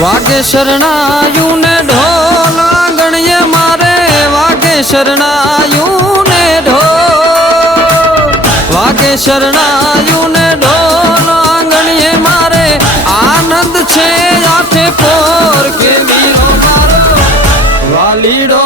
વાગે શરણાયું ને ઢોલ આંગણીએ મારે વાગે શરણાયું ને ઢોલ વાગે શરણાયું ને ઢોલ આંગણીએ મારે આનંદ છે આઠે પોર કે વીરો મારો વાલીડો